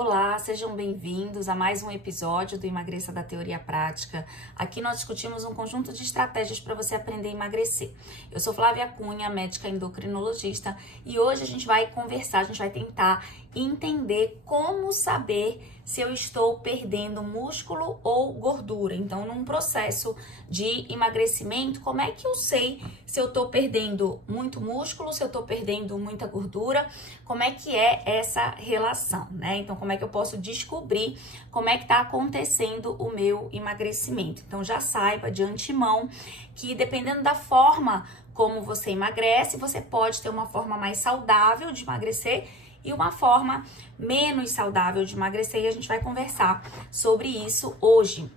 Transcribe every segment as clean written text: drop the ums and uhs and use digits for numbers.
Olá, sejam bem-vindos a mais um episódio do Emagreça da Teoria à Prática. Aqui nós discutimos um conjunto de estratégias para você aprender a emagrecer. Eu sou Flávia Cunha, médica endocrinologista, e hoje a gente vai conversar, a gente vai tentar entender como saber se eu estou perdendo músculo ou gordura. Então, num processo de emagrecimento, como é que eu sei se eu estou perdendo muito músculo, se eu estou perdendo muita gordura, como é que é essa relação, né? Então, como é que eu posso descobrir como é que está acontecendo o meu emagrecimento? Então, já saiba de antemão que dependendo da forma como você emagrece, você pode ter uma forma mais saudável de emagrecer e uma forma menos saudável de emagrecer, e a gente vai conversar sobre isso hoje.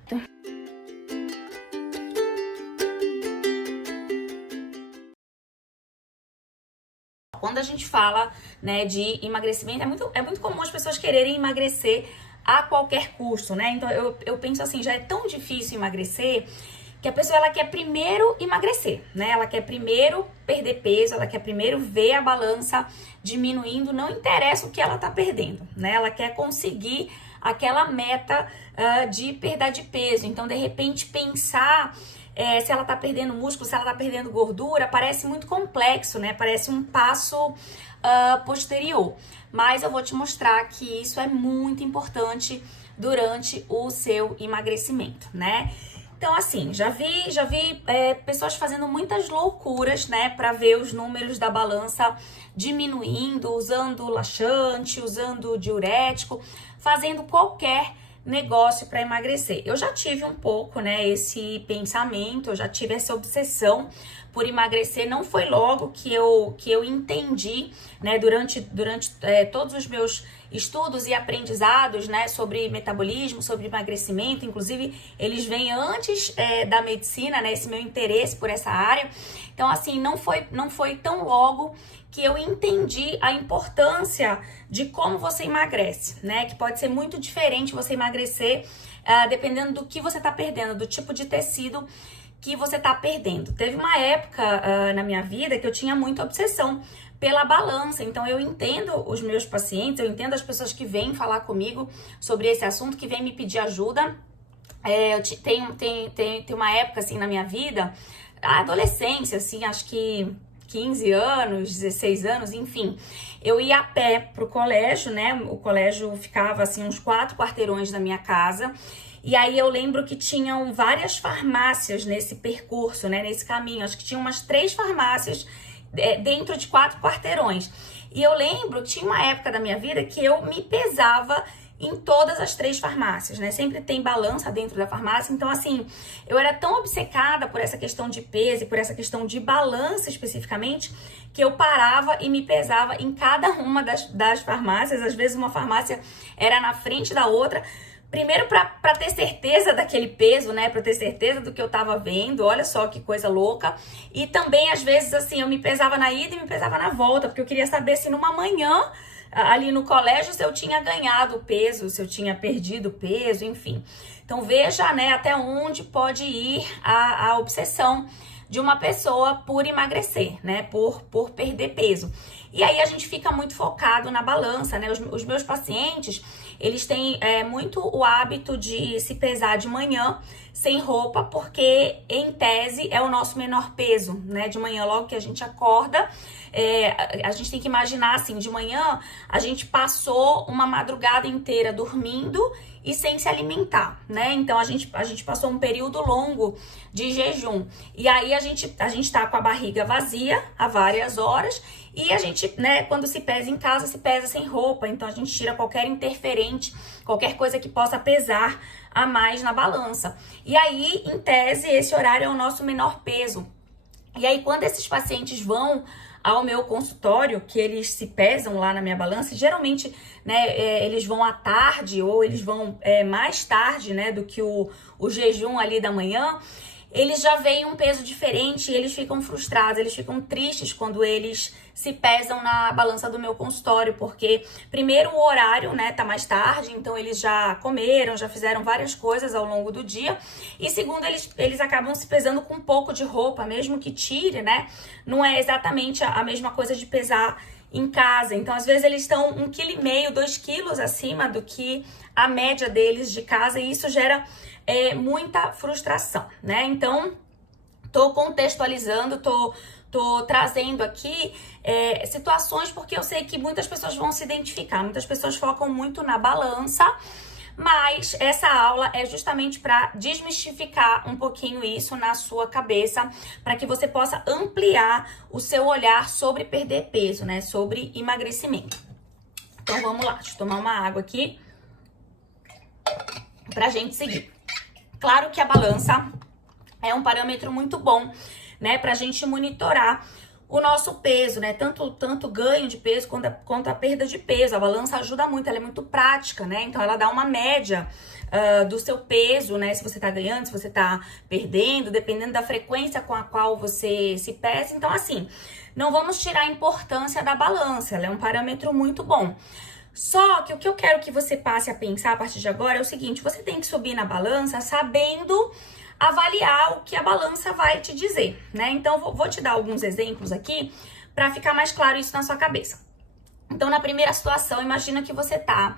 Quando a gente fala, né, de emagrecimento, é muito comum as pessoas quererem emagrecer a qualquer custo, né? Então eu penso assim, já é tão difícil emagrecer que a pessoa ela quer primeiro emagrecer, né? Ela quer primeiro perder peso, ela quer primeiro ver a balança diminuindo, não interessa o que ela tá perdendo, né? Ela quer conseguir aquela meta de perda de peso. Então, de repente, pensar se ela tá perdendo músculo, se ela tá perdendo gordura, parece muito complexo, né? Parece um passo posterior. Mas eu vou te mostrar que isso é muito importante durante o seu emagrecimento, né? Então, assim, já vi pessoas fazendo muitas loucuras, né, para ver os números da balança diminuindo, usando laxante, usando diurético, fazendo qualquer negócio para emagrecer. Eu já tive um pouco, né, esse pensamento, eu já tive essa obsessão por emagrecer. Não foi logo que eu entendi, né, durante todos os meus estudos e aprendizados, né, sobre metabolismo, sobre emagrecimento. Inclusive, eles vêm antes da medicina, né, esse meu interesse por essa área. Então, assim, não foi tão logo que eu entendi a importância de como você emagrece, né, que pode ser muito diferente você emagrecer dependendo do que você tá perdendo, do tipo de tecido que você tá perdendo. Teve uma época na minha vida que eu tinha muita obsessão pela balança. Então, eu entendo os meus pacientes, eu entendo as pessoas que vêm falar comigo sobre esse assunto, que vêm me pedir ajuda. Tem uma época, assim, na minha vida, a adolescência, assim, acho que 15 anos, 16 anos, enfim. Eu ia a pé pro colégio, né? O colégio ficava, assim, uns 4 quarteirões da minha casa. E aí eu lembro que tinham várias farmácias nesse percurso, né? Nesse caminho. Acho que tinha umas 3 farmácias dentro de 4 quarteirões. E eu lembro que tinha uma época da minha vida que eu me pesava em todas as 3 farmácias, né? Sempre tem balança dentro da farmácia. Então, assim, eu era tão obcecada por essa questão de peso e por essa questão de balança especificamente, que eu parava e me pesava em cada uma das farmácias. Às vezes uma farmácia era na frente da outra. Primeiro, pra ter certeza daquele peso, né? Pra ter certeza do que eu tava vendo. Olha só que coisa louca. E também, às vezes, assim, eu me pesava na ida e me pesava na volta, porque eu queria saber se numa manhã, ali no colégio, se eu tinha ganhado peso, se eu tinha perdido peso, enfim. Então, veja, né, até onde pode ir a obsessão de uma pessoa por emagrecer, né? Por perder peso. E aí a gente fica muito focado na balança, né? Os meus pacientes, eles têm muito o hábito de se pesar de manhã sem roupa, porque em tese é o nosso menor peso, né? De manhã, logo que a gente acorda, a gente tem que imaginar assim, de manhã a gente passou uma madrugada inteira dormindo e sem se alimentar, né? Então a gente passou um período longo de jejum. E aí a gente tá com a barriga vazia há várias horas e a gente, né, quando se pesa em casa, se pesa sem roupa. Então a gente tira qualquer interferente, qualquer coisa que possa pesar a mais na balança. E aí, em tese, esse horário é o nosso menor peso. E aí, quando esses pacientes vão ao meu consultório, que eles se pesam lá na minha balança, geralmente, né, eles vão à tarde ou eles vão mais tarde, né, do que o jejum ali da manhã, eles já veem um peso diferente e eles ficam frustrados, eles ficam tristes quando eles se pesam na balança do meu consultório, porque primeiro o horário, né, tá mais tarde, então eles já comeram, já fizeram várias coisas ao longo do dia, e segundo, eles acabam se pesando com um pouco de roupa, mesmo que tire, né, não é exatamente a mesma coisa de pesar em casa. Então, às vezes, eles estão 1,5 kg, 2 quilos acima do que a média deles de casa, e isso gera muita frustração, né? Então, tô contextualizando, tô trazendo aqui situações, porque eu sei que muitas pessoas vão se identificar, muitas pessoas focam muito na balança, mas essa aula é justamente para desmistificar um pouquinho isso na sua cabeça, para que você possa ampliar o seu olhar sobre perder peso, né? Sobre emagrecimento. Então vamos lá, deixa eu tomar uma água aqui pra gente seguir. Claro que a balança é um parâmetro muito bom, né, pra gente monitorar o nosso peso, né? Tanto ganho de peso quanto a perda de peso. A balança ajuda muito, ela é muito prática, né? Então ela dá uma média do seu peso, né? Se você tá ganhando, se você tá perdendo, dependendo da frequência com a qual você se pesa. Então, assim, não vamos tirar a importância da balança, ela é um parâmetro muito bom. Só que o que eu quero que você passe a pensar a partir de agora é o seguinte: você tem que subir na balança sabendo avaliar o que a balança vai te dizer, né? Então, vou te dar alguns exemplos aqui para ficar mais claro isso na sua cabeça. Então, na primeira situação, imagina que você tá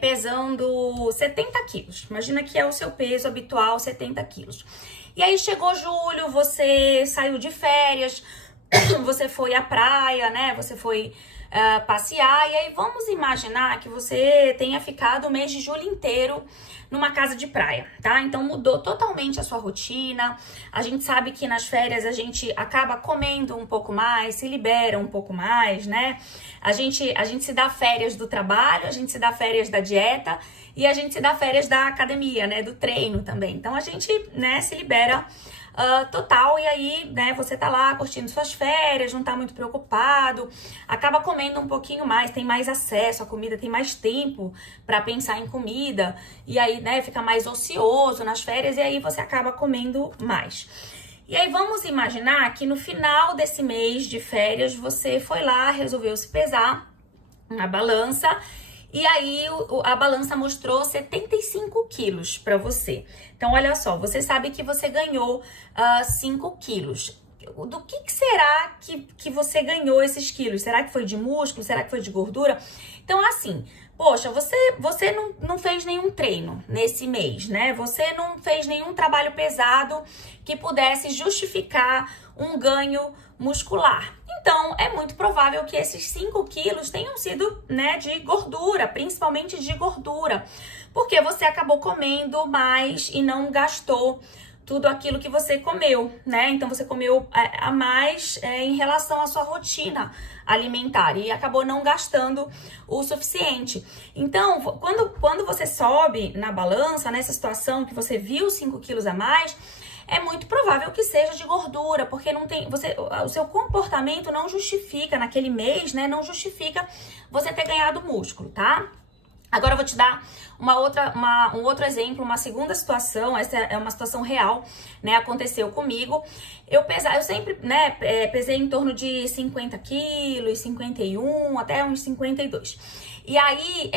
pesando 70 quilos. Imagina que é o seu peso habitual, 70 quilos. E aí, chegou julho, você saiu de férias, você foi à praia, né? Você foi passear, e aí vamos imaginar que você tenha ficado o mês de julho inteiro numa casa de praia, tá? Então mudou totalmente a sua rotina. A gente sabe que nas férias a gente acaba comendo um pouco mais, se libera um pouco mais, né? A gente se dá férias do trabalho, a gente se dá férias da dieta e a gente se dá férias da academia, né? Do treino também. Então a gente, né, se libera total, e aí, né, você tá lá curtindo suas férias, não tá muito preocupado, acaba comendo um pouquinho mais, tem mais acesso à comida, tem mais tempo pra pensar em comida, e aí, né, fica mais ocioso nas férias, e aí você acaba comendo mais. E aí vamos imaginar que no final desse mês de férias, você foi lá, resolveu se pesar na balança, e aí a balança mostrou 75 quilos para você. Então, olha só, você sabe que você ganhou 5 quilos. Do que será que você ganhou esses quilos? Será que foi de músculo? Será que foi de gordura? Então, assim, poxa, você não fez nenhum treino nesse mês, né? Você não fez nenhum trabalho pesado que pudesse justificar um ganho muscular. Então, é muito provável que esses 5 quilos tenham sido, né, de gordura, principalmente de gordura, porque você acabou comendo mais e não gastou tudo aquilo que você comeu, né? Então, você comeu a mais em relação à sua rotina alimentar e acabou não gastando o suficiente. Então, quando você sobe na balança, nessa situação que você viu 5 quilos a mais, é muito provável que seja de gordura, porque não tem, o seu comportamento não justifica naquele mês, né? Não justifica você ter ganhado músculo, tá? Agora eu vou te dar um outro exemplo, uma segunda situação. Essa é uma situação real, né? Aconteceu comigo. Eu sempre, né, pesei em torno de 50 quilos, 51, até uns 52. E aí,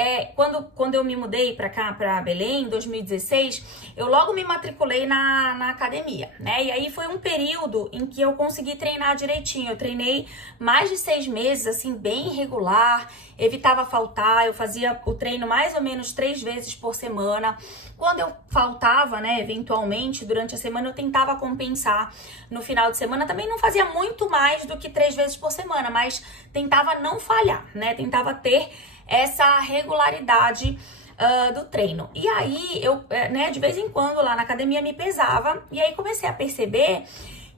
quando eu me mudei pra cá, pra Belém, em 2016, eu logo me matriculei na academia, né? E aí foi um período em que eu consegui treinar direitinho. Eu treinei mais de 6 meses, assim, bem regular, evitava faltar, eu fazia o treino mais ou menos 3 vezes por semana. Quando eu faltava, né, eventualmente, durante a semana, eu tentava compensar no final de semana. Também não fazia muito mais do que 3 vezes por semana, mas tentava não falhar, né? Tentava ter essa regularidade do treino. E aí, eu, né, de vez em quando lá na academia me pesava, e aí comecei a perceber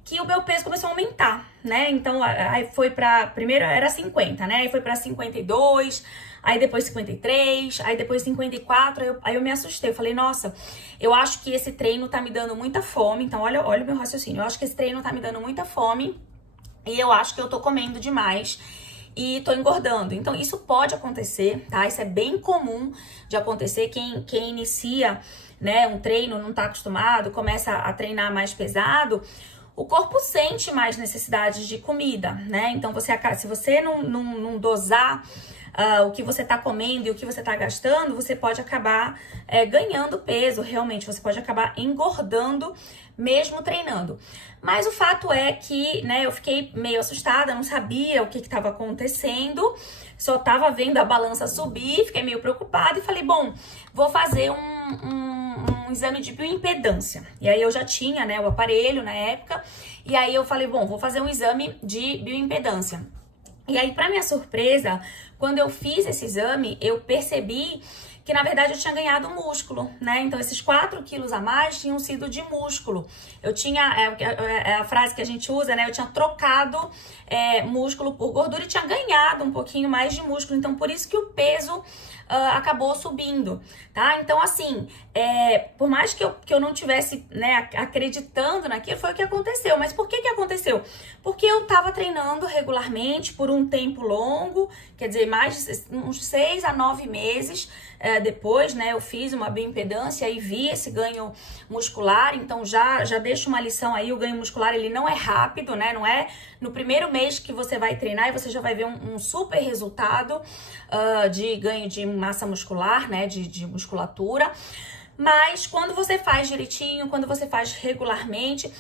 que o meu peso começou a aumentar, né? Então, aí foi pra, primeiro era 50, né? Aí foi pra 52, aí depois 53, aí depois 54, aí eu me assustei. Eu falei, nossa, eu acho que esse treino tá me dando muita fome. Então, olha o meu raciocínio. Eu acho que esse treino tá me dando muita fome e eu acho que eu tô comendo demais e tô engordando. Então, isso pode acontecer, tá? Isso é bem comum de acontecer. Quem inicia, né, um treino, não tá acostumado, começa a treinar mais pesado, o corpo sente mais necessidade de comida, né? Então, se você não dosar o que você tá comendo e o que você tá gastando, você pode acabar ganhando peso, realmente, você pode acabar engordando mesmo treinando. Mas o fato é que, né, eu fiquei meio assustada, não sabia o que estava acontecendo, só tava vendo a balança subir, fiquei meio preocupada e falei, bom, vou fazer um exame de bioimpedância. E aí eu já tinha, né, o aparelho na época, e aí eu falei, bom, vou fazer um exame de bioimpedância. E aí, para minha surpresa, quando eu fiz esse exame, eu percebi que na verdade eu tinha ganhado músculo, né? Então esses 4 quilos a mais tinham sido de músculo. Eu tinha, é a frase que a gente usa, né? Eu tinha trocado músculo por gordura e tinha ganhado um pouquinho mais de músculo. Então por isso que o peso acabou subindo, tá? Então assim, por mais que eu não tivesse, né, acreditando naquilo, foi o que aconteceu. Mas por que aconteceu? Porque eu tava treinando regularmente por um tempo longo, quer dizer, mais de uns 6 a 9 meses. Depois, né, eu fiz uma bioimpedância e vi esse ganho muscular, então já deixo uma lição aí, o ganho muscular ele não é rápido, né, não é no primeiro mês que você vai treinar e você já vai ver um super resultado de ganho de massa muscular, né, de musculatura. Mas quando você faz direitinho, quando você faz regularmente,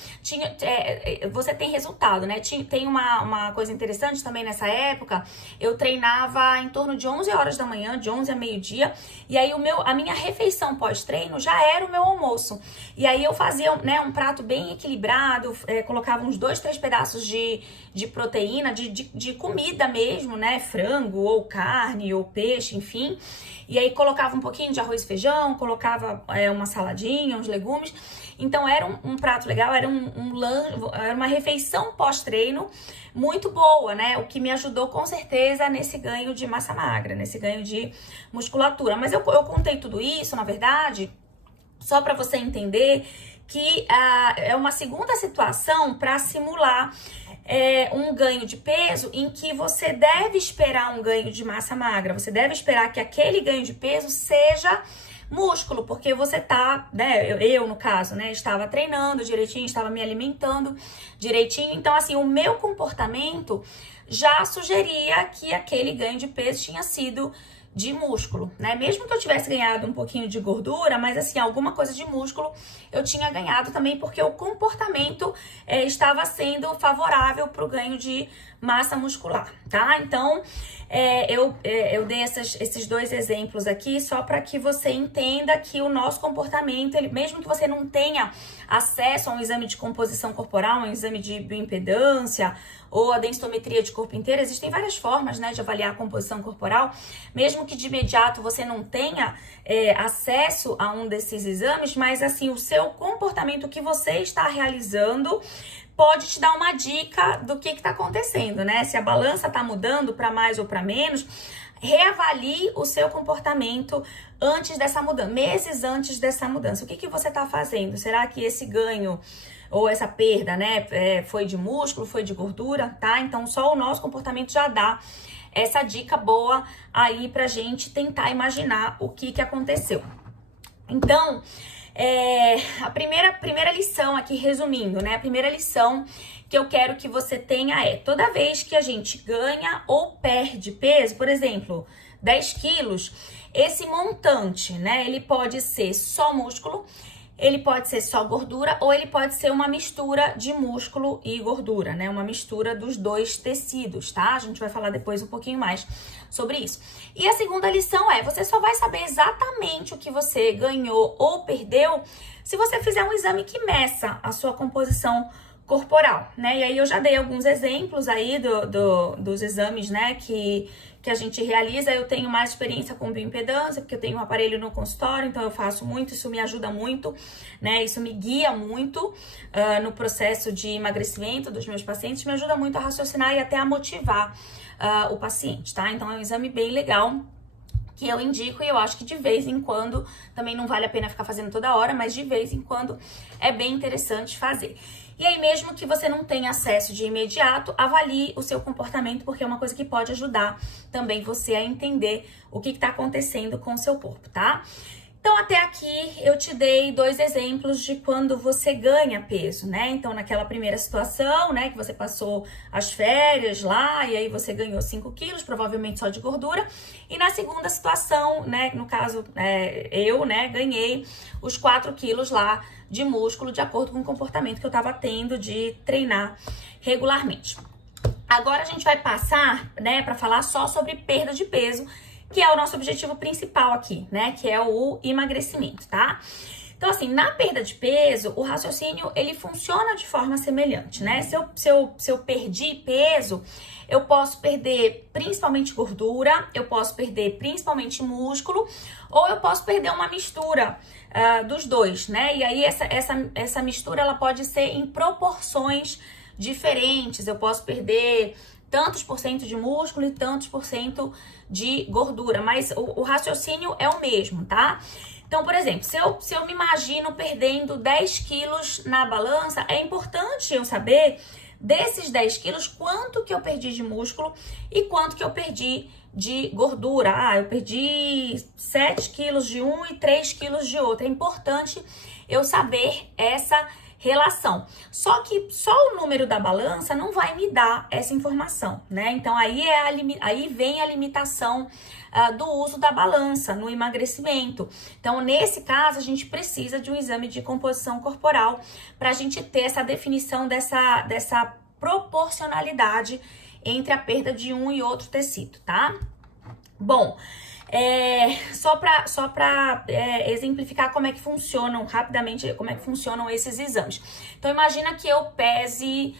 você tem resultado, né? Tem uma coisa interessante também nessa época, eu treinava em torno de 11 horas da manhã, de 11 a meio-dia, e aí a minha refeição pós-treino já era o meu almoço. E aí eu fazia, né, um prato bem equilibrado, colocava uns 2, 3 pedaços de proteína, de comida mesmo, né? Frango, ou carne, ou peixe, enfim. E aí colocava um pouquinho de arroz e feijão, colocava uma saladinha, uns legumes. Então era um prato legal, era era uma refeição pós-treino muito boa, né? O que me ajudou com certeza nesse ganho de massa magra, nesse ganho de musculatura. Mas eu contei tudo isso, na verdade, só para você entender que é uma segunda situação para simular um ganho de peso em que você deve esperar um ganho de massa magra. Você deve esperar que aquele ganho de peso seja músculo, porque você tá, né, eu no caso, né, estava treinando direitinho, estava me alimentando direitinho, então assim, o meu comportamento já sugeria que aquele ganho de peso tinha sido de músculo, né? Mesmo que eu tivesse ganhado um pouquinho de gordura, mas assim, alguma coisa de músculo eu tinha ganhado também, porque o comportamento estava sendo favorável para o ganho de massa muscular, tá? Então, eu dei esses 2 exemplos aqui só para que você entenda que o nosso comportamento, mesmo que você não tenha acesso a um exame de composição corporal, um exame de bioimpedância ou a densitometria de corpo inteiro, existem várias formas, né, de avaliar a composição corporal, mesmo que de imediato você não tenha acesso a um desses exames, mas assim, o seu comportamento que você está realizando pode te dar uma dica do que está acontecendo, né? Se a balança está mudando para mais ou para menos, reavalie o seu comportamento antes dessa mudança, meses antes dessa mudança. O que você está fazendo? Será que esse ganho ou essa perda, né, foi de músculo, foi de gordura, tá? Então, só o nosso comportamento já dá essa dica boa aí pra gente tentar imaginar o que aconteceu. Então, a primeira lição aqui, resumindo, né? A primeira lição que eu quero que você tenha toda vez que a gente ganha ou perde peso, por exemplo, 10 quilos, esse montante, né? Ele pode ser só músculo, ele pode ser só gordura ou ele pode ser uma mistura de músculo e gordura, né? Uma mistura dos 2 tecidos, tá? A gente vai falar depois um pouquinho mais sobre isso. E a segunda lição você só vai saber exatamente o que você ganhou ou perdeu se você fizer um exame que meça a sua composição corporal, né? E aí eu já dei alguns exemplos aí dos exames, né, que a gente realiza. Eu tenho mais experiência com bioimpedância, porque eu tenho um aparelho no consultório, então eu faço muito, isso me ajuda muito, né? Isso me guia muito no processo de emagrecimento dos meus pacientes, me ajuda muito a raciocinar e até a motivar o paciente, tá? Então é um exame bem legal que eu indico e eu acho que de vez em quando, também não vale a pena ficar fazendo toda hora, mas de vez em quando é bem interessante fazer. E aí, mesmo que você não tenha acesso de imediato, avalie o seu comportamento, porque é uma coisa que pode ajudar também você a entender o que está acontecendo com o seu corpo, tá? Então, até aqui eu te dei 2 exemplos de quando você ganha peso, né? Então, naquela primeira situação, né, que você passou as férias lá e aí você ganhou 5 quilos, provavelmente só de gordura. E na segunda situação, né, no caso, eu, né, ganhei os 4 quilos lá de músculo de acordo com o comportamento que eu tava tendo de treinar regularmente. Agora a gente vai passar, né, para falar só sobre perda de peso, que é o nosso objetivo principal aqui, né? Que é o emagrecimento, tá? Então, assim, na perda de peso, o raciocínio, ele funciona de forma semelhante, né? Se eu perdi peso, eu posso perder principalmente gordura, eu posso perder principalmente músculo, ou eu posso perder uma mistura dos dois, né? E aí, essa mistura, ela pode ser em proporções diferentes. Eu posso perder tantos por cento de músculo e tantos por cento de gordura, mas o raciocínio é o mesmo, tá? Então, por exemplo, se eu me imagino perdendo 10 quilos na balança, é importante eu saber desses 10 quilos quanto que eu perdi de músculo e quanto que eu perdi de gordura. Ah, eu perdi 7 quilos de um e 3 quilos de outro. É importante eu saber essa relação. Só que só o número da balança não vai me dar essa informação, né? Então aí vem a limitação do uso da balança no emagrecimento. Então, nesse caso, a gente precisa de um exame de composição corporal para a gente ter essa definição dessa proporcionalidade entre a perda de um e outro tecido, tá? Bom, só para exemplificar como é que funcionam rapidamente, como é que funcionam esses exames. Então, imagina que eu pese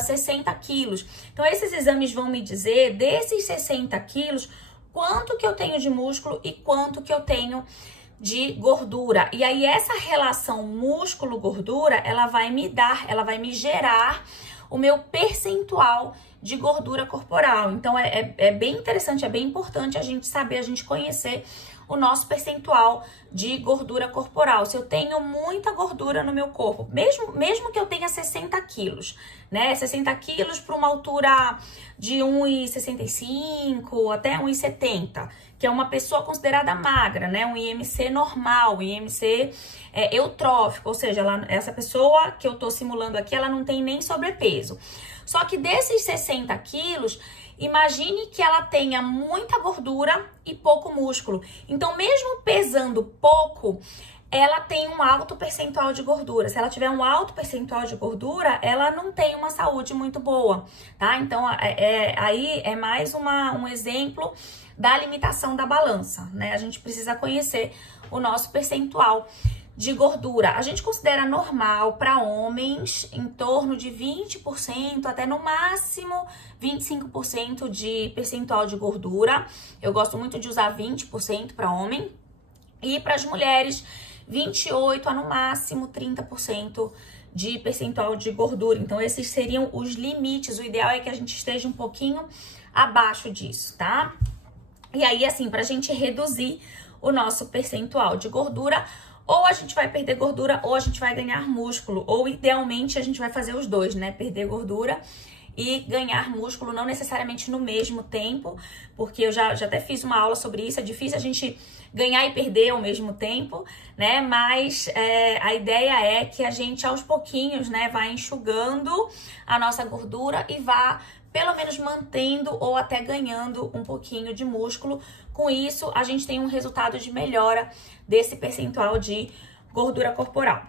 60 quilos. Então, esses exames vão me dizer, desses 60 quilos, quanto que eu tenho de músculo e quanto que eu tenho de gordura. E aí, essa relação músculo-gordura, ela vai me gerar o meu percentual de gordura corporal. Então, é bem interessante, é bem importante a gente saber, a gente conhecer o nosso percentual de gordura corporal. Se eu tenho muita gordura no meu corpo, mesmo que eu tenha 60 quilos, né? 60 quilos para uma altura de 1,65 até 1,70, que é uma pessoa considerada magra, né? Um IMC normal, um IMC eutrófico, ou seja, essa pessoa que eu tô simulando aqui, ela não tem nem sobrepeso. Só que desses 60 quilos, imagine que ela tenha muita gordura e pouco músculo. Então, mesmo pesando pouco, ela tem um alto percentual de gordura. Se ela tiver um alto percentual de gordura, ela não tem uma saúde muito boa, tá? Então, aí é mais um exemplo da limitação da balança, né? A gente precisa conhecer o nosso percentual de gordura. A gente considera normal para homens em torno de 20% até no máximo 25% de percentual de gordura. Eu gosto muito de usar 20% para homem. E para as mulheres, 28% a no máximo 30% de percentual de gordura. Então, esses seriam os limites. O ideal é que a gente esteja um pouquinho abaixo disso, tá? E aí, assim, pra gente reduzir o nosso percentual de gordura, ou a gente vai perder gordura ou a gente vai ganhar músculo. Ou, idealmente, a gente vai fazer os dois, né? Perder gordura e ganhar músculo, não necessariamente no mesmo tempo, porque eu já até fiz uma aula sobre isso. É difícil a gente ganhar e perder ao mesmo tempo, né? Mas a ideia é que a gente, aos pouquinhos, né, vai enxugando a nossa gordura e vá pelo menos mantendo ou até ganhando um pouquinho de músculo. Com isso, a gente tem um resultado de melhora desse percentual de gordura corporal.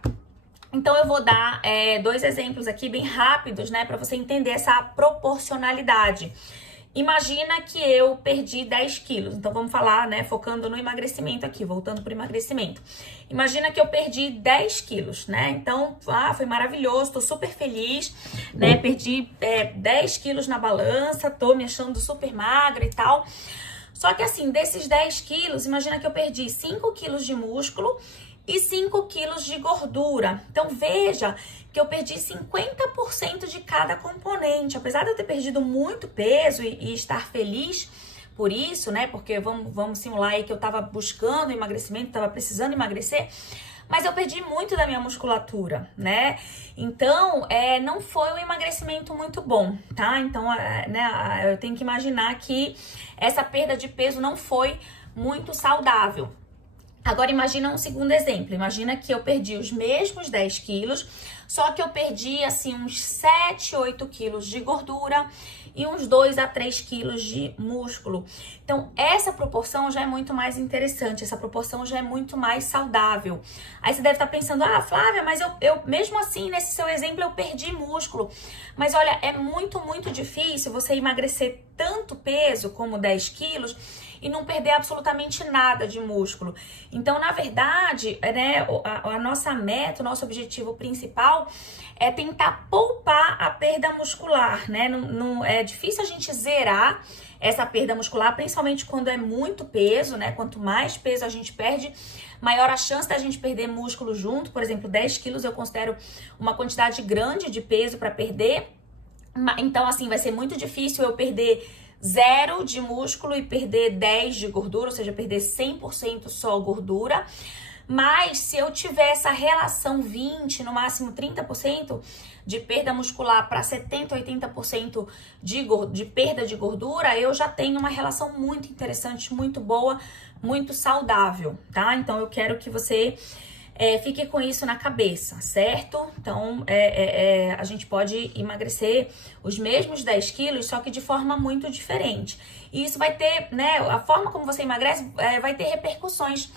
Então, eu vou dar 2 exemplos aqui bem rápidos, né, para você entender essa proporcionalidade. Imagina que eu perdi 10 quilos. Então, vamos falar, né, focando no emagrecimento aqui, voltando para o emagrecimento. Imagina que eu perdi 10 quilos, né? Então, foi maravilhoso, tô super feliz, né? Perdi 10 quilos na balança, tô me achando super magra e tal. Só que assim, desses 10 quilos, imagina que eu perdi 5 quilos de músculo e 5 quilos de gordura. Então, veja que eu perdi 50% de cada componente. Apesar de eu ter perdido muito peso e estar feliz por isso, né? Porque vamos simular aí que eu tava buscando emagrecimento, tava precisando emagrecer, mas eu perdi muito da minha musculatura, né? Então, não foi um emagrecimento muito bom, tá? Então, né, eu tenho que imaginar que essa perda de peso não foi muito saudável. Agora imagina um segundo exemplo, imagina que eu perdi os mesmos 10 quilos, só que eu perdi assim uns 7, 8 quilos de gordura e uns 2 a 3 quilos de músculo. Então essa proporção já é muito mais interessante, essa proporção já é muito mais saudável. Aí você deve estar pensando, ah, Flávia, mas eu mesmo assim, nesse seu exemplo, eu perdi músculo. Mas olha, é muito, muito difícil você emagrecer tanto peso como 10 quilos e não perder absolutamente nada de músculo. Então, na verdade, né, a nossa meta, o nosso objetivo principal é tentar poupar a perda muscular, né? Não, é difícil a gente zerar essa perda muscular, principalmente quando é muito peso, né? Quanto mais peso a gente perde, maior a chance da gente perder músculo junto. Por exemplo, 10 quilos eu considero uma quantidade grande de peso para perder. Então, assim, vai ser muito difícil eu perder 0 de músculo e perder 10 de gordura, ou seja, perder 100% só gordura. Mas se eu tiver essa relação 20, no máximo 30% de perda muscular para 70, 80% de perda de gordura, eu já tenho uma relação muito interessante, muito boa, muito saudável, tá? Então eu quero que você fique com isso na cabeça, certo? Então, a gente pode emagrecer os mesmos 10 quilos, só que de forma muito diferente. E isso vai ter, né, a forma como você emagrece vai ter repercussões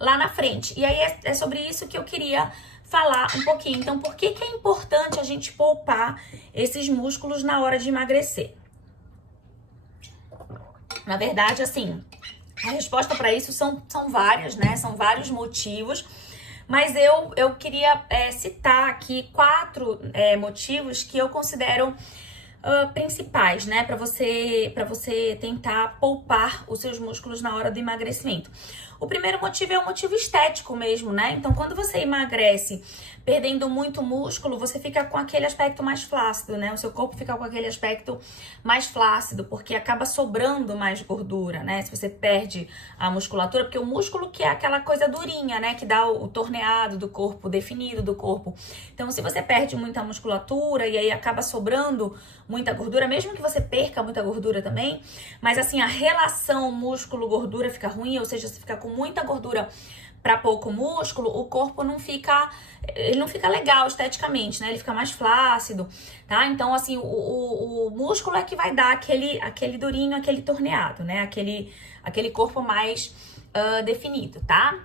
lá na frente. E aí é sobre isso que eu queria falar um pouquinho. Então, por que é importante a gente poupar esses músculos na hora de emagrecer? Na verdade, assim, a resposta para isso são várias, né? São vários motivos. Mas eu queria citar aqui 4 motivos que eu considero principais, né, para você tentar poupar os seus músculos na hora do emagrecimento. O primeiro motivo é o motivo estético mesmo, né? Então, quando você emagrece perdendo muito músculo, você fica com aquele aspecto mais flácido, né? O seu corpo fica com aquele aspecto mais flácido, porque acaba sobrando mais gordura, né? Se você perde a musculatura, porque o músculo que é aquela coisa durinha, né? Que dá o torneado do corpo, definido do corpo. Então, se você perde muita musculatura e aí acaba sobrando muita gordura, mesmo que você perca muita gordura também, mas assim, a relação músculo-gordura fica ruim, ou seja, você fica com muita gordura para pouco músculo, o corpo não fica legal esteticamente, né? Ele fica mais flácido, tá? Então, assim, o músculo é que vai dar aquele durinho, aquele torneado, né? Aquele corpo mais definido, tá?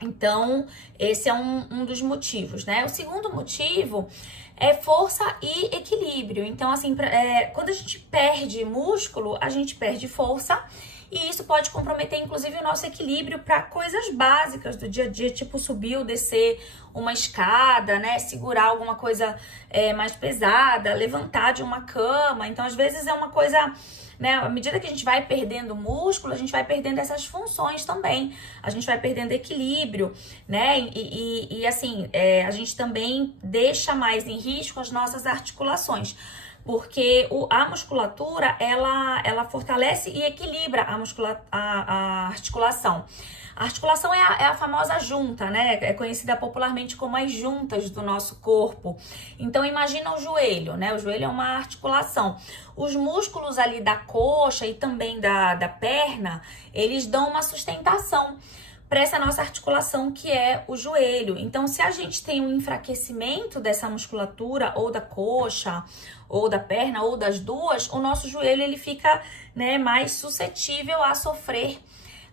Então, esse é um dos motivos, né? O segundo motivo é força e equilíbrio. Então, assim, quando a gente perde músculo, a gente perde força. E isso pode comprometer, inclusive, o nosso equilíbrio para coisas básicas do dia a dia, tipo subir ou descer uma escada, né? Segurar alguma coisa mais pesada, levantar de uma cama. Então, às vezes é uma coisa, né? À medida que a gente vai perdendo músculo, a gente vai perdendo essas funções também. A gente vai perdendo equilíbrio, né? E assim, a gente também deixa mais em risco as nossas articulações. Porque a musculatura, ela fortalece e equilibra a articulação. A articulação é a famosa junta, né? É conhecida popularmente como as juntas do nosso corpo. Então, imagina o joelho, né? O joelho é uma articulação. Os músculos ali da coxa e também da perna, eles dão uma sustentação para essa nossa articulação que é o joelho. Então, se a gente tem um enfraquecimento dessa musculatura, ou da coxa, ou da perna, ou das duas, o nosso joelho ele fica, né, mais suscetível a sofrer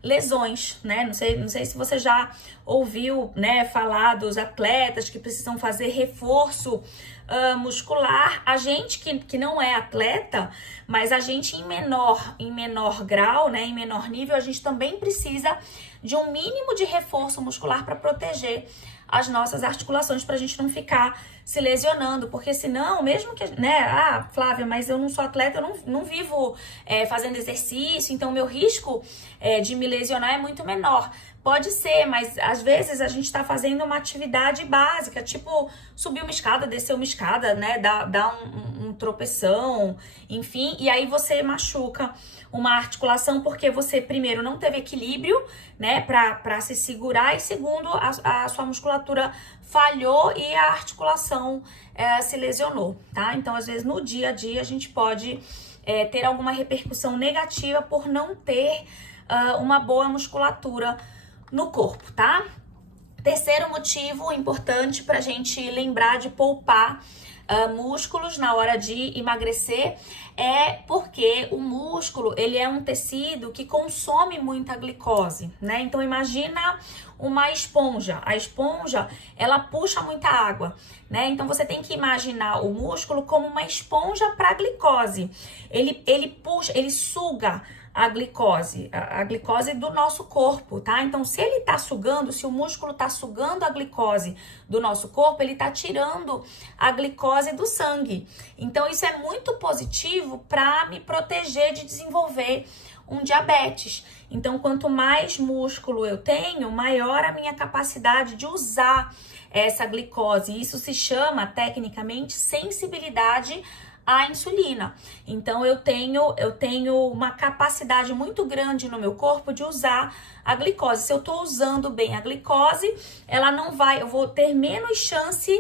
lesões, né? Não sei se você já ouviu, né, falar dos atletas que precisam fazer reforço muscular. A gente que não é atleta, mas a gente em menor grau, né, em menor nível, a gente também precisa de um mínimo de reforço muscular para proteger as nossas articulações, para a gente não ficar se lesionando, porque senão, mesmo que, né, Flávia, mas eu não sou atleta, eu não vivo fazendo exercício, então meu risco de me lesionar é muito menor. Pode ser, mas às vezes a gente tá fazendo uma atividade básica, tipo subir uma escada, descer uma escada, né, dar um tropeção, enfim, e aí você machuca uma articulação porque você, primeiro, não teve equilíbrio, né, pra se segurar, e segundo, a sua musculatura falhou e a articulação se lesionou, tá? Então, às vezes, no dia a dia, a gente pode ter alguma repercussão negativa por não ter uma boa musculatura no corpo, tá? Terceiro motivo importante pra gente lembrar de poupar músculos na hora de emagrecer é porque o músculo, ele é um tecido que consome muita glicose, né? Então imagina uma esponja. A esponja, ela puxa muita água, né? Então você tem que imaginar o músculo como uma esponja para glicose. Ele puxa, ele suga a glicose do nosso corpo, tá? Então, se ele tá sugando, se o músculo tá sugando a glicose do nosso corpo, ele tá tirando a glicose do sangue. Então, isso é muito positivo para me proteger de desenvolver um diabetes. Então, quanto mais músculo eu tenho, maior a minha capacidade de usar essa glicose. Isso se chama, tecnicamente, sensibilidade à insulina. Então eu tenho uma capacidade muito grande no meu corpo de usar a glicose. Se eu tô usando bem a glicose, ela não vai, eu vou ter menos chance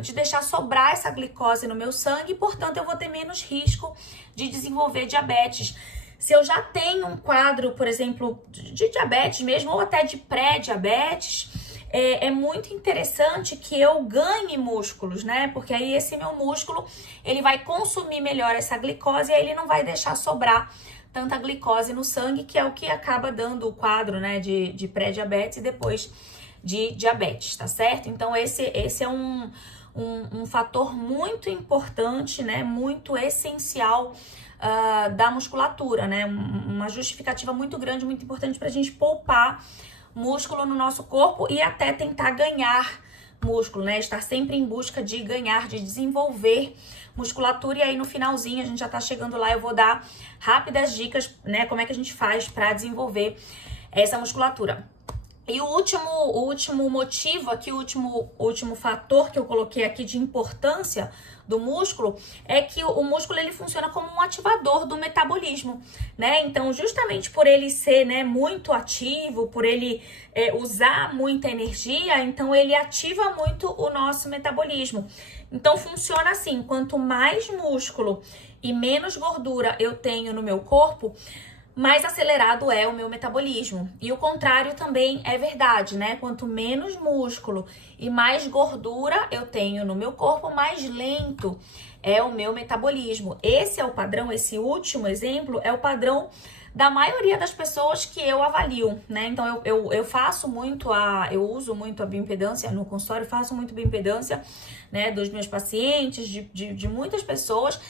de deixar sobrar essa glicose no meu sangue, e, portanto, eu vou ter menos risco de desenvolver diabetes. Se eu já tenho um quadro, por exemplo, de diabetes mesmo, ou até de pré-diabetes, é muito interessante que eu ganhe músculos, né? Porque aí esse meu músculo, ele vai consumir melhor essa glicose e aí ele não vai deixar sobrar tanta glicose no sangue, que é o que acaba dando o quadro, né, de pré-diabetes e depois de diabetes, tá certo? Então esse é um fator muito importante, né? Muito essencial da musculatura, né? Uma justificativa muito grande, muito importante pra gente poupar músculo no nosso corpo e até tentar ganhar músculo, né? Estar sempre em busca de ganhar, de desenvolver musculatura. E aí no finalzinho, a gente já tá chegando lá, eu vou dar rápidas dicas, né? Como é que a gente faz para desenvolver essa musculatura. E o último motivo aqui, o último fator que eu coloquei aqui de importância do músculo é que o músculo, ele funciona como um ativador do metabolismo, né? Então, justamente por ele ser, né, muito ativo, por ele usar muita energia, então ele ativa muito o nosso metabolismo. Então, funciona assim, quanto mais músculo e menos gordura eu tenho no meu corpo, mais acelerado é o meu metabolismo. E o contrário também é verdade, né? Quanto menos músculo e mais gordura eu tenho no meu corpo, mais lento é o meu metabolismo. Esse é o padrão, esse último exemplo é o padrão da maioria das pessoas que eu avalio, né? Então eu faço muito eu uso muito a bioimpedância no consultório, faço muito bioimpedância, né, dos meus pacientes, de muitas pessoas.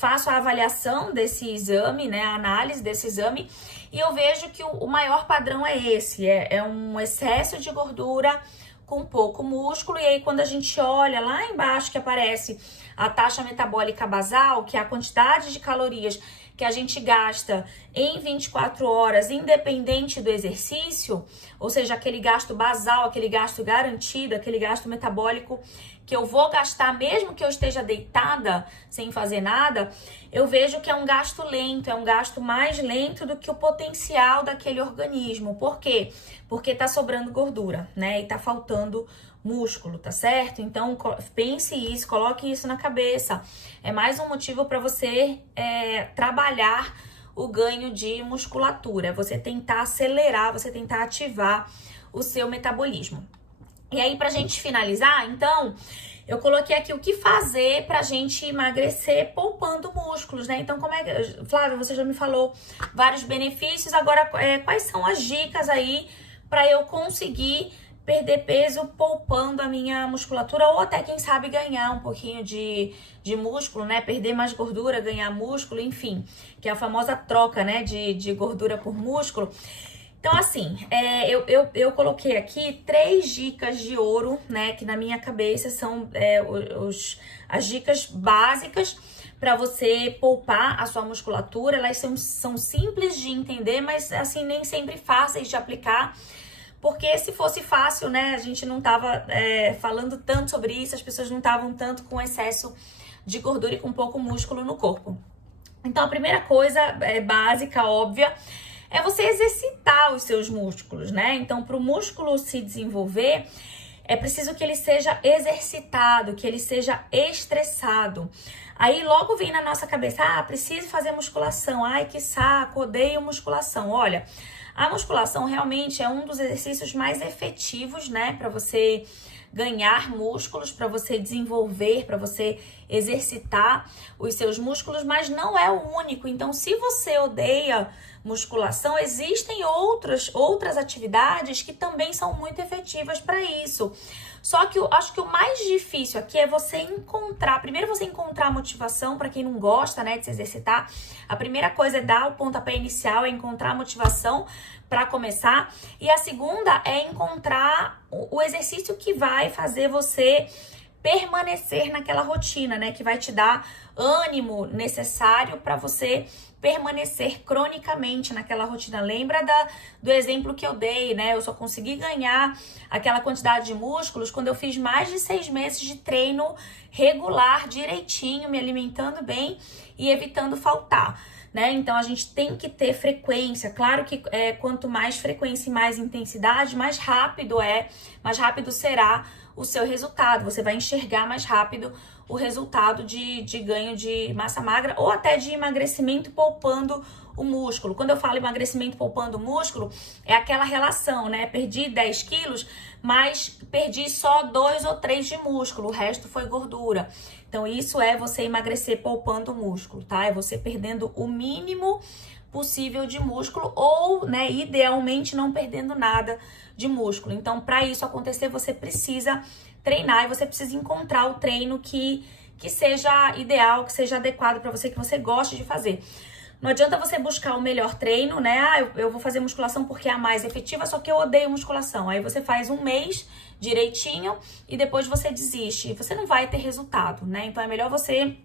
Faço a avaliação desse exame, né, a análise desse exame, e eu vejo que o maior padrão é esse, é um excesso de gordura com pouco músculo. E aí quando a gente olha lá embaixo que aparece a taxa metabólica basal, que é a quantidade de calorias que a gente gasta em 24 horas, independente do exercício, ou seja, aquele gasto basal, aquele gasto garantido, aquele gasto metabólico que eu vou gastar mesmo que eu esteja deitada, sem fazer nada, eu vejo que é um gasto lento, é um gasto mais lento do que o potencial daquele organismo. Por quê? Porque tá sobrando gordura, né? E tá faltando músculo, tá certo? Então, pense isso, coloque isso na cabeça. É mais um motivo para você trabalhar o ganho de musculatura. É você tentar acelerar, você tentar ativar o seu metabolismo. E aí, pra gente finalizar, então, eu coloquei aqui o que fazer pra gente emagrecer poupando músculos, né? Então, como é que... Flávia, você já me falou vários benefícios, agora quais são as dicas aí pra eu conseguir perder peso poupando a minha musculatura, ou até, quem sabe, ganhar um pouquinho de músculo, né? Perder mais gordura, ganhar músculo, enfim, que é a famosa troca, né, de gordura por músculo. Então, assim, eu coloquei aqui 3 dicas de ouro, né, que na minha cabeça são as dicas básicas para você poupar a sua musculatura. Elas são simples de entender, mas, assim, nem sempre fáceis de aplicar, porque se fosse fácil, né, a gente não tava falando tanto sobre isso, as pessoas não estavam tanto com excesso de gordura e com pouco músculo no corpo. Então, a primeira coisa básica, óbvia, é você exercitar os seus músculos, né? Então, para o músculo se desenvolver, é preciso que ele seja exercitado, que ele seja estressado. Aí logo vem na nossa cabeça, preciso fazer musculação, ai que saco, odeio musculação. Olha, A musculação realmente é um dos exercícios mais efetivos, né, para você ganhar músculos, para você desenvolver, para você exercitar os seus músculos, mas não é o único. Então, se você odeia musculação, existem outras atividades que também são muito efetivas para isso. Só que eu acho que o mais difícil aqui é você encontrar, primeiro você encontrar a motivação para quem não gosta, né, de se exercitar. A primeira coisa é dar o pontapé inicial, é encontrar a motivação para começar. E a segunda é encontrar o exercício que vai fazer você permanecer naquela rotina, né, que vai te dar ânimo necessário para você permanecer cronicamente naquela rotina. Lembra do exemplo que eu dei, né? Eu só consegui ganhar aquela quantidade de músculos quando eu fiz mais de 6 meses de treino regular, direitinho, me alimentando bem e evitando faltar, né? Então a gente tem que ter frequência. Claro que quanto mais frequência e mais intensidade, mais rápido será o seu resultado. Você vai enxergar mais rápido o resultado de ganho de massa magra ou até de emagrecimento poupando o músculo. Quando eu falo emagrecimento poupando o músculo, é aquela relação, né? Perdi 10 quilos, mas perdi só 2 ou 3 de músculo, o resto foi gordura. Então isso é você emagrecer poupando o músculo, tá? É você perdendo o mínimo possível de músculo ou, né, idealmente não perdendo nada de músculo. Então, para isso acontecer, você precisa treinar e você precisa encontrar o treino que seja ideal, que seja adequado para você, que você goste de fazer. Não adianta você buscar o melhor treino, né? Eu vou fazer musculação porque é a mais efetiva, só que eu odeio musculação. Aí você faz um mês direitinho e depois você desiste. Você não vai ter resultado, né? Então é melhor você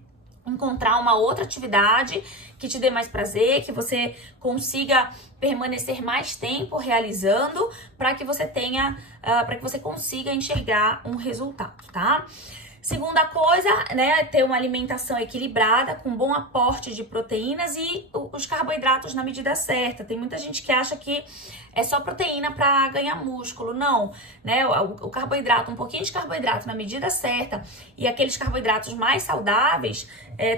encontrar uma outra atividade que te dê mais prazer, que você consiga permanecer mais tempo realizando, para que você consiga enxergar um resultado, tá? Segunda coisa, né, ter uma alimentação equilibrada, com bom aporte de proteínas e os carboidratos na medida certa. Tem muita gente que acha que é só proteína para ganhar músculo. Não, né? O carboidrato, um pouquinho de carboidrato na medida certa e aqueles carboidratos mais saudáveis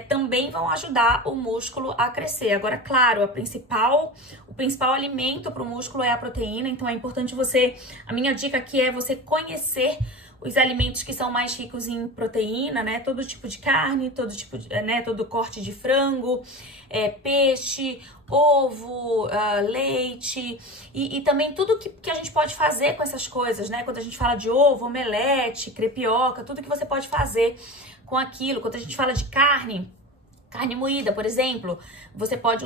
também vão ajudar o músculo a crescer. Agora, claro, o principal alimento para o músculo é a proteína, então é importante a minha dica aqui é você conhecer os alimentos que são mais ricos em proteína, né? Todo tipo de carne, todo corte de frango, peixe, ovo, leite e também tudo que a gente pode fazer com essas coisas, né? Quando a gente fala de ovo, omelete, crepioca, tudo que você pode fazer com aquilo. Quando a gente fala de carne moída, por exemplo, você pode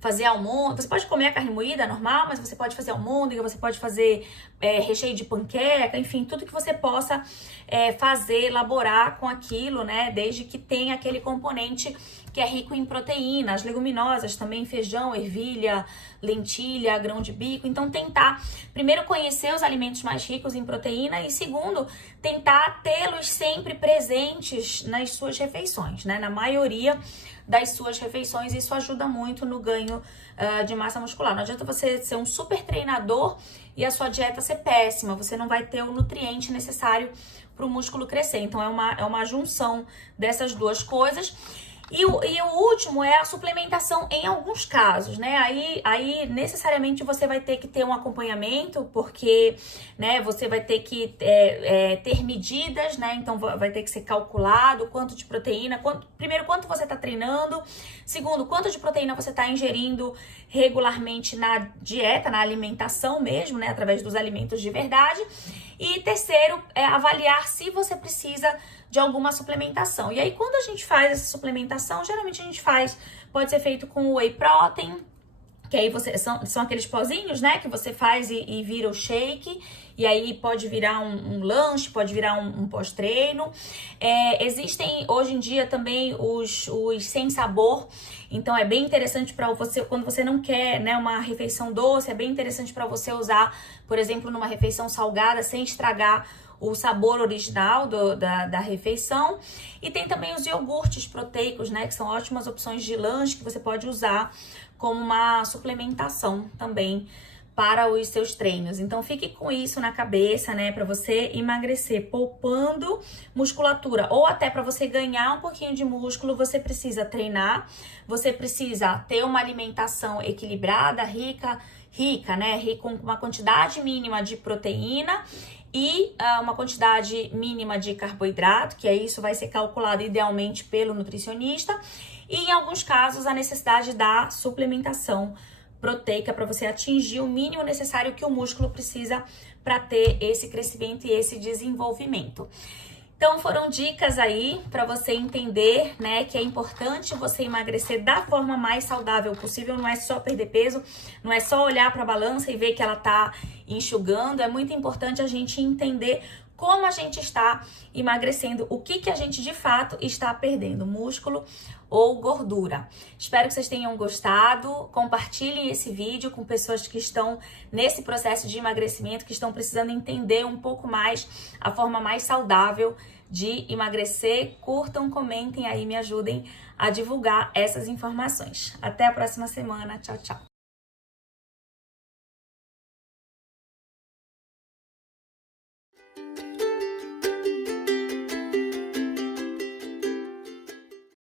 fazer almôndega, você pode comer a carne moída normal, mas você pode fazer almôndega, você pode fazer recheio de panqueca, enfim, tudo que você possa fazer, elaborar com aquilo, né, desde que tenha aquele componente que é rico em proteína, as leguminosas também, feijão, ervilha, lentilha, grão de bico. Então, tentar, primeiro, conhecer os alimentos mais ricos em proteína e, segundo, tentar tê-los sempre presentes nas suas refeições, né? Na maioria das suas refeições, isso ajuda muito no ganho de massa muscular. Não adianta você ser um super treinador e a sua dieta ser péssima, você não vai ter o nutriente necessário para o músculo crescer. Então, é uma junção dessas duas coisas. E o último é a suplementação em alguns casos, né? Aí necessariamente você vai ter que ter um acompanhamento, porque, né, você vai ter que ter medidas, né? Então vai ter que ser calculado quanto de proteína, primeiro, quanto você está treinando, segundo, quanto de proteína você está ingerindo regularmente na dieta, na alimentação mesmo, né? Através dos alimentos de verdade. E terceiro, avaliar se você precisa de alguma suplementação. E aí, quando a gente faz essa suplementação, geralmente pode ser feito com whey protein, que aí são aqueles pozinhos, né, que você faz e vira o shake, e aí pode virar um lanche, pode virar um pós-treino. Existem hoje em dia também os sem sabor, então é bem interessante para você, quando você não quer, né, uma refeição doce, é bem interessante para você usar, por exemplo, numa refeição salgada, sem estragar o sabor original da refeição. E tem também os iogurtes proteicos, né, que são ótimas opções de lanche que você pode usar como uma suplementação também para os seus treinos. Então fique com isso na cabeça, né, para você emagrecer poupando musculatura ou até para você ganhar um pouquinho de músculo, você precisa treinar, você precisa ter uma alimentação equilibrada, rica rica, né? Rica com uma quantidade mínima de proteína e uma quantidade mínima de carboidrato, que aí isso vai ser calculado idealmente pelo nutricionista, e em alguns casos a necessidade da suplementação proteica para você atingir o mínimo necessário que o músculo precisa para ter esse crescimento e esse desenvolvimento. Então foram dicas aí para você entender, né, que é importante você emagrecer da forma mais saudável possível. Não é só perder peso, não é só olhar para a balança e ver que ela tá enxugando. É muito importante a gente entender como a gente está emagrecendo, o que a gente de fato está perdendo, músculo ou gordura. Espero que vocês tenham gostado. Compartilhem esse vídeo com pessoas que estão nesse processo de emagrecimento, que estão precisando entender um pouco mais a forma mais saudável de emagrecer. Curtam, comentem aí, me ajudem a divulgar essas informações. Até a próxima semana. Tchau, tchau.